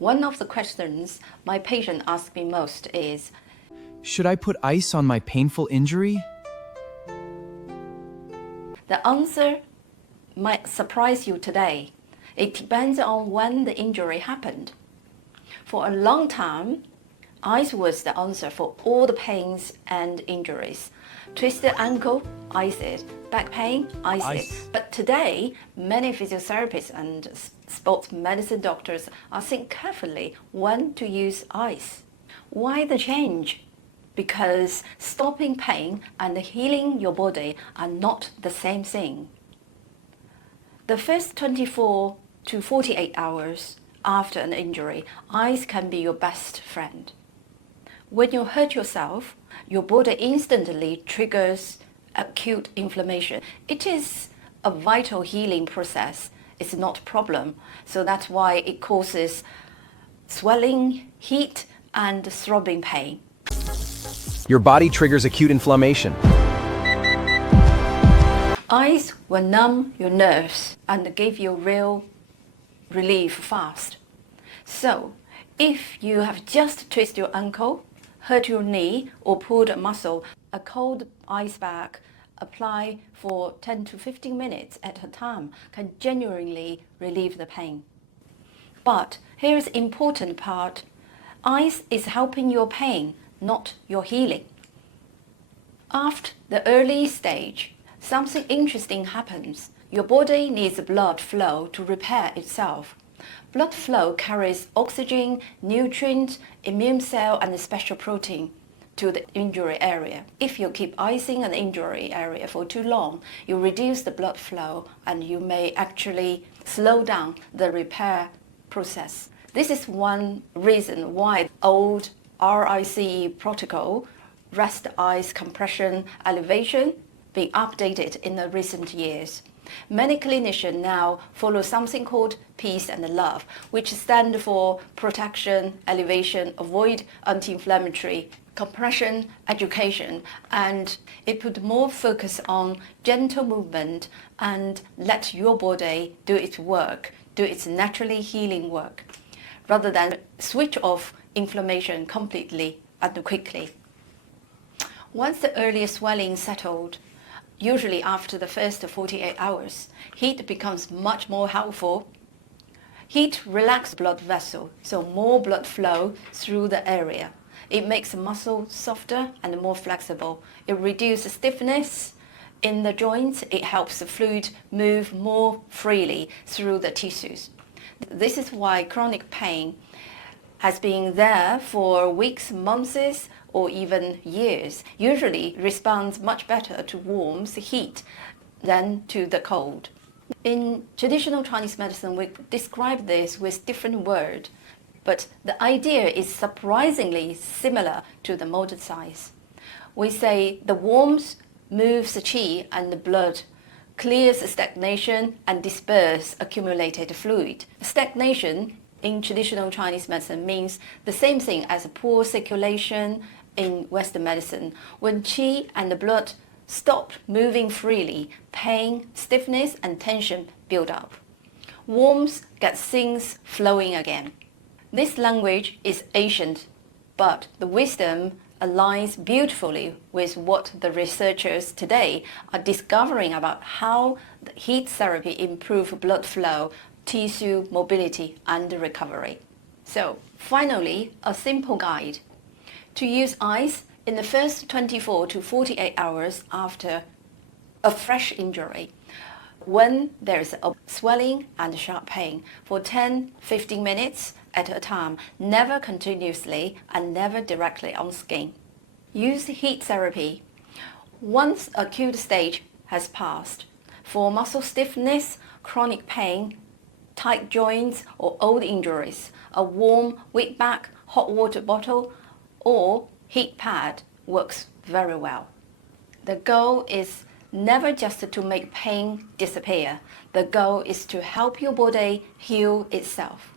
One of the questions my patient asks me most is, should I put ice on my painful injury? the answer might surprise you today. It depends on when the injury happened. For a long time, ice was the answer for all the pains and injuries. Twisted ankle, ice it. Back pain, ice it. But today, many physiotherapists and sports medicine doctors are thinking carefully when to use ice. Why the change? Because stopping pain and healing your body are not the same thing. The first 24 to 48 hours after an injury, ice can be your best friend. When you hurt yourself, your body instantly triggers acute inflammation. It is a vital healing process. It's not a problem. So that's why it causes swelling, heat, and throbbing pain. Your body triggers acute inflammation. Ice will numb your nerves and give you real relief fast. So, if you have just twisted your ankle, hurt your knee, or pulled a muscle, a cold ice pack applied for 10 to 15 minutes at a time can genuinely relieve the pain. But here's the important part. Ice is helping your pain, not your healing. After the early stage, something interesting happens. Your body needs blood flow to repair itself. Blood flow carries oxygen, nutrients, immune cell, and special protein to the injury area. If you keep icing an injury area for too long, you reduce the blood flow and you may actually slow down the repair process. This is one reason why old RICE protocol, rest ice compression elevation, being updated in the recent years. Many clinicians now follow something called Peace and Love, which stand for protection, elevation, avoid anti-inflammatory, compression, education, and it put more focus on gentle movement and let your body do its work, do its naturally healing work, rather than switch off inflammation completely and quickly. Once the early swelling settled, usually after the first 48 hours, heat becomes much more helpful. Heat relaxes blood vessel, so more blood flow through the area. It makes the muscle softer and more flexible. It reduces stiffness in the joints. It helps the fluid move more freely through the tissues. This is why chronic pain has been there for weeks, months, or even years, usually responds much better to warmth, heat, than to the cold. In traditional Chinese medicine, we describe this with different words, but the idea is surprisingly similar to the modern science. We say the warmth moves the qi and the blood, clears stagnation and disperses accumulated fluid. Stagnation in traditional Chinese medicine means the same thing as poor circulation in Western medicine. When qi and the blood stop moving freely, pain, stiffness, and tension build up. Warmth gets things flowing again. This language is ancient, but the wisdom aligns beautifully with what the researchers today are discovering about how the heat therapy improves blood flow, tissue mobility, and recovery. So, finally, a simple guide. To use ice in the first 24 to 48 hours after a fresh injury, when there is a swelling and sharp pain, for 10-15 minutes at a time, never continuously and never directly on skin. Use heat therapy once acute stage has passed. For muscle stiffness, chronic pain, tight joints, or old injuries, a warm wet back, hot water bottle, or heat pad works very well. The goal is never just to make pain disappear. The goal is to help your body heal itself.